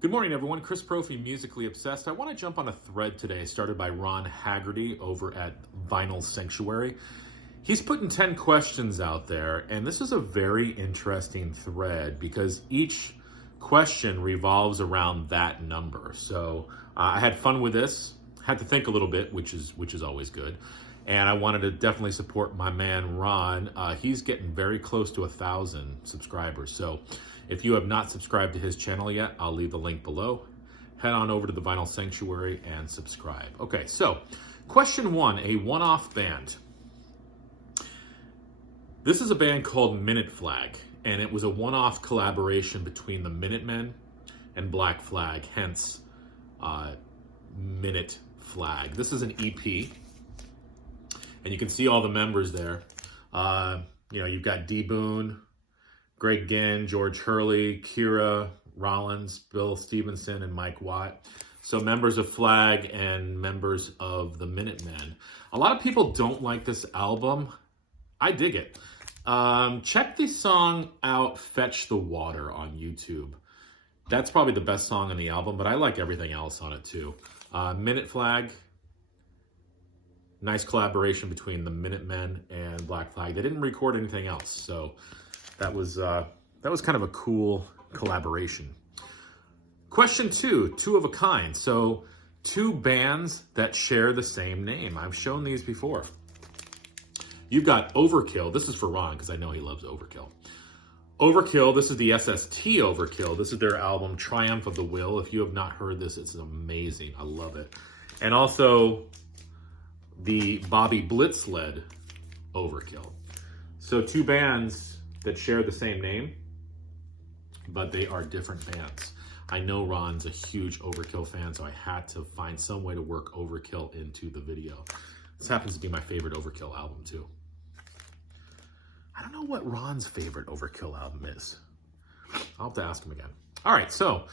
Good morning, everyone. Chris Profi, Musically Obsessed. I want to jump on a thread today started by Ron Haggerty over at Vinyl Sanctuary. He's putting 10 questions out there, and this is a very interesting thread because each question revolves around that number. So I had fun with this, had to think a little bit, which is always good. And I wanted to definitely support my man, Ron. He's getting very close to 1,000 subscribers. So if you have not subscribed to his channel yet, I'll leave the link below. Head on over to the Vinyl Sanctuary and subscribe. Okay, so question one, a one-off band. This is a band called Minute Flag, and it was a one-off collaboration between the Minutemen and Black Flag, hence Minute Flag. This is an EP, and you can see all the members there. You've got D. Boone, Greg Ginn, George Hurley, Kira Rollins, Bill Stevenson, and Mike Watt. So members of Flag and members of the Minutemen. A lot of people don't like this album. I dig it. Check the song out, Fetch the Water, on YouTube. That's probably the best song on the album, but I like everything else on it too. Minute Flag, nice collaboration between the Minutemen and Black Flag. They didn't record anything else, so that was kind of a cool collaboration. Question two of a kind. So two bands that share the same name. I've shown these before. You've got Overkill. This is for Ron because I know he loves Overkill. Overkill, this is the SST Overkill. This is their album, Triumph of the Will. If you have not heard this, it's amazing. I love it. And also the Bobby Blitz-led Overkill. So two bands that share the same name, but they are different bands. I know Ron's a huge Overkill fan, so I had to find some way to work Overkill into the video. This happens to be my favorite Overkill album too. I don't know what Ron's favorite Overkill album is. I'll have to ask him again. All right, so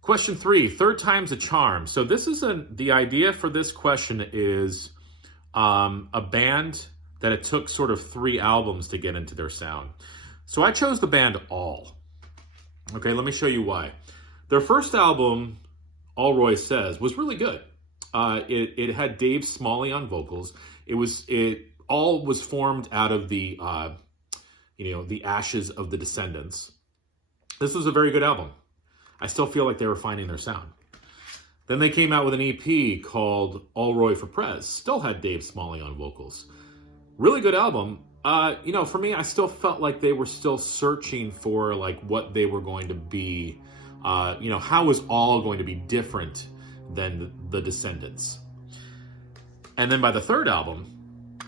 question three, third time's a charm. So this is the idea for this question is a band that it took sort of 3 albums to get into their sound. So I chose the band All. Okay, let me show you why. Their first album, All Roy Says, was really good. It had Dave Smalley on vocals. All was formed out of the ashes of the Descendants. This was a very good album. I still feel like they were finding their sound. Then they came out with an EP called All Roy for Prez. Still had Dave Smalley on vocals. Really good album. For me, I still felt like they were still searching for like what they were going to be. How was All going to be different than the Descendants? And then by the third album,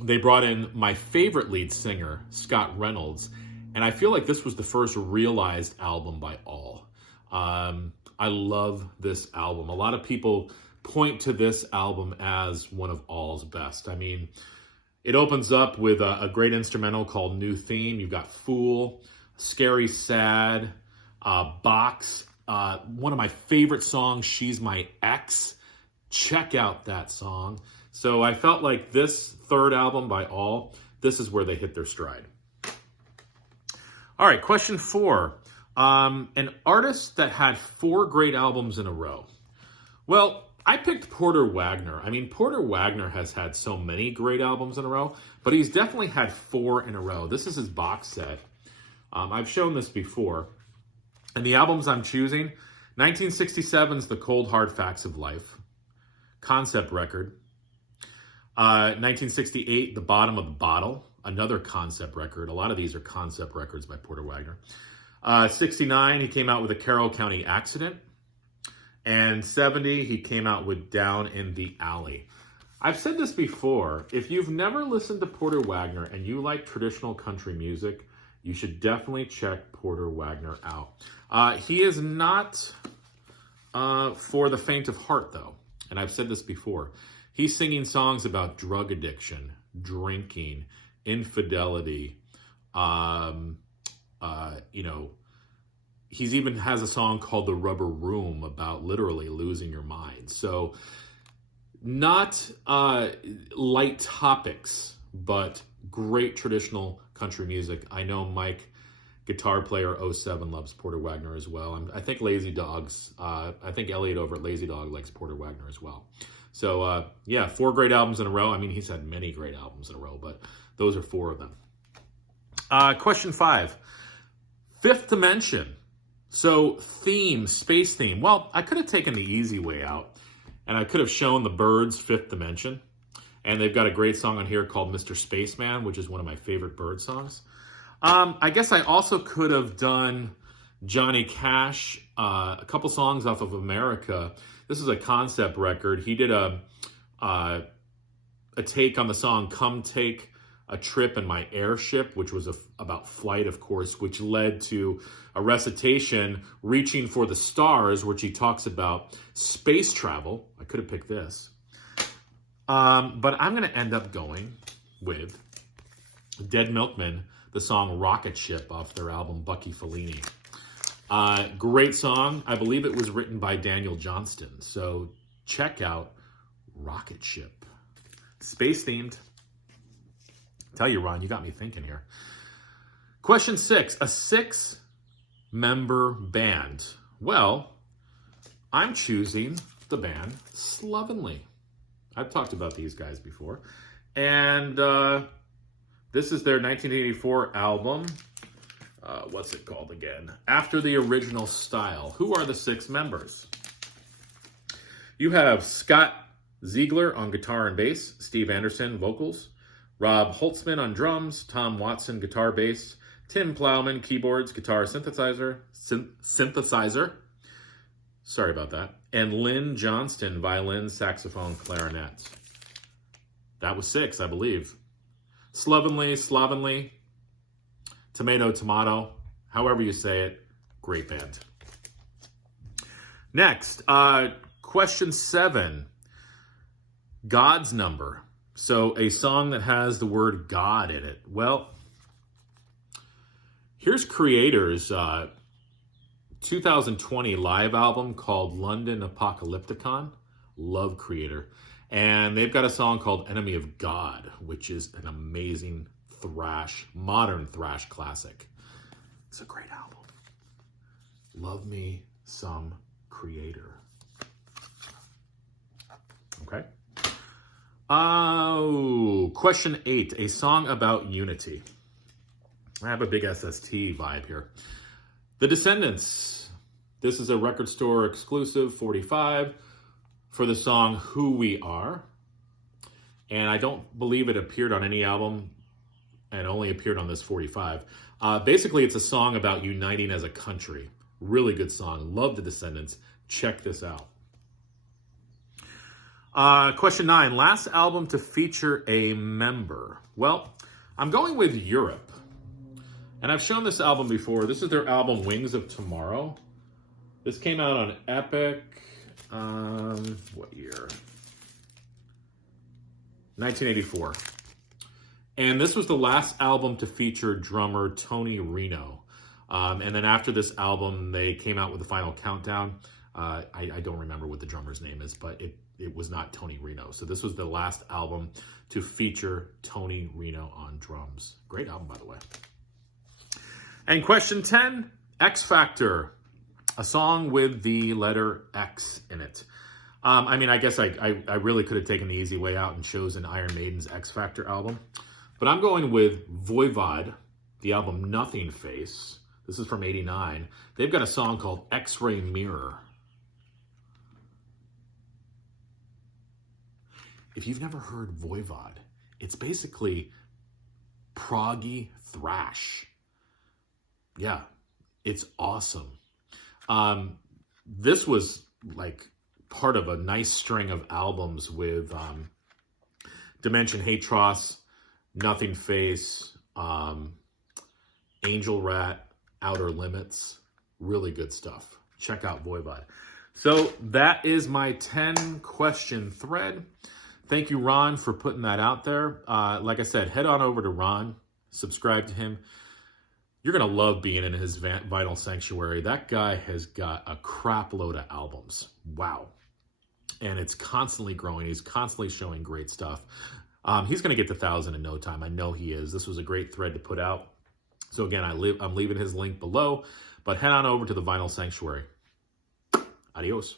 they brought in my favorite lead singer, Scott Reynolds. And I feel like this was the first realized album by All. I love this album. A lot of people point to this album as one of All's best. I mean, it opens up with a great instrumental called New Theme. You've got Fool, Scary Sad, Box. One of my favorite songs, She's My Ex. Check out that song. So I felt like this third album by All, this is where they hit their stride. All right, question 4. An artist that had 4 great albums in a row. Well, I picked Porter Wagoner. I mean, Porter Wagoner has had so many great albums in a row, but he's definitely had 4 in a row. This is his box set. I've shown this before. And the albums I'm choosing, 1967's The Cold Hard Facts of Life, concept record. 1968, The Bottom of the Bottle, another concept record. A lot of these are concept records by Porter Wagoner. 69, he came out with a Carroll County Accident. And 70, he came out with Down in the Alley. I've said this before. If you've never listened to Porter Wagoner and you like traditional country music, you should definitely check Porter Wagoner out. He is not for the faint of heart, though. And I've said this before. He's singing songs about drug addiction, drinking, infidelity. He's even has a song called The Rubber Room about literally losing your mind. So not light topics, but great traditional country music. I know Mike Guitar Player 07 loves Porter Wagner as well. I think Lazy Dogs, I think Elliot over at Lazy Dog likes Porter Wagner as well. So, yeah, 4 great albums in a row. I mean, he's had many great albums in a row, but those are 4 of them. Question 5. Fifth Dimension. So, theme, space theme. Well, I could have taken the easy way out, and I could have shown the Byrds' Fifth Dimension. And they've got a great song on here called Mr. Spaceman, which is one of my favorite Byrd songs. I guess I also could have done Johnny Cash, a couple songs off of America. This is a concept record. He did a take on the song Come Take a Trip in My Airship, which was about flight, of course, which led to a recitation, Reaching for the Stars, which he talks about space travel. I could have picked this. But I'm going to end up going with Dead Milkmen, the song Rocket Ship off their album Bucky Fellini. Great song. I believe it was written by Daniel Johnston. So check out Rocket Ship. Space themed. Tell you, Ron, you got me thinking here. Question 6. A 6-member band. Well, I'm choosing the band Slovenly. I've talked about these guys before. And this is their 1984 album. What's it called again? After the Original Style. Who are the 6 members? You have Scott Ziegler on guitar and bass, Steve Anderson vocals, Rob Holtzman on drums, Tom Watson guitar bass, Tim Plowman keyboards, guitar synthesizer. Sorry about that. And Lynn Johnston violin, saxophone, clarinet. That was 6, I believe. Slovenly, tomato, however you say it, great band. Next, question 7, God's Number. So a song that has the word God in it. Well, here's Creator's 2020 live album called London Apocalypticon. Love Creator. And they've got a song called Enemy of God, which is an amazing modern thrash classic. It's a great album. Love me some Creator. Okay. Oh, question 8, a song about unity. I have a big SST vibe here. The Descendants. This is a record store exclusive 45 for the song Who We Are. And I don't believe it appeared on any album and only appeared on this 45. Basically, it's a song about uniting as a country. Really good song. Love the Descendants. Check this out. Question 9. Last album to feature a member. Well, I'm going with Europe. And I've shown this album before. This is their album Wings of Tomorrow. This came out on Epic. What year? 1984. And this was the last album to feature drummer Tony Reno. And then after this album, they came out with the Final Countdown. I don't remember what the drummer's name is, but it was not Tony Reno. So this was the last album to feature Tony Reno on drums. Great album, by the way. And question 10, X Factor. A song with the letter X in it. I mean, I guess I really could have taken the easy way out and chosen Iron Maiden's X Factor album. But I'm going with Voivod, the album Nothing Face. This is from '89. They've got a song called X-Ray Mirror. If you've never heard Voivod, it's basically proggy thrash. Yeah, it's awesome. This was like part of a nice string of albums with Dimension Hatros, Nothing Face, Angel Rat, Outer Limits. Really good stuff. Check out Voivod. So that is my 10-question thread. Thank you, Ron, for putting that out there. Like I said, head on over to Ron, subscribe to him. You're going to love being in his vinyl sanctuary. That guy has got a crap load of albums. Wow. And it's constantly growing. He's constantly showing great stuff. He's going to get to 1,000 in no time. I know he is. This was a great thread to put out. So again, I'm leaving his link below, but head on over to the Vinyl Sanctuary. Adios.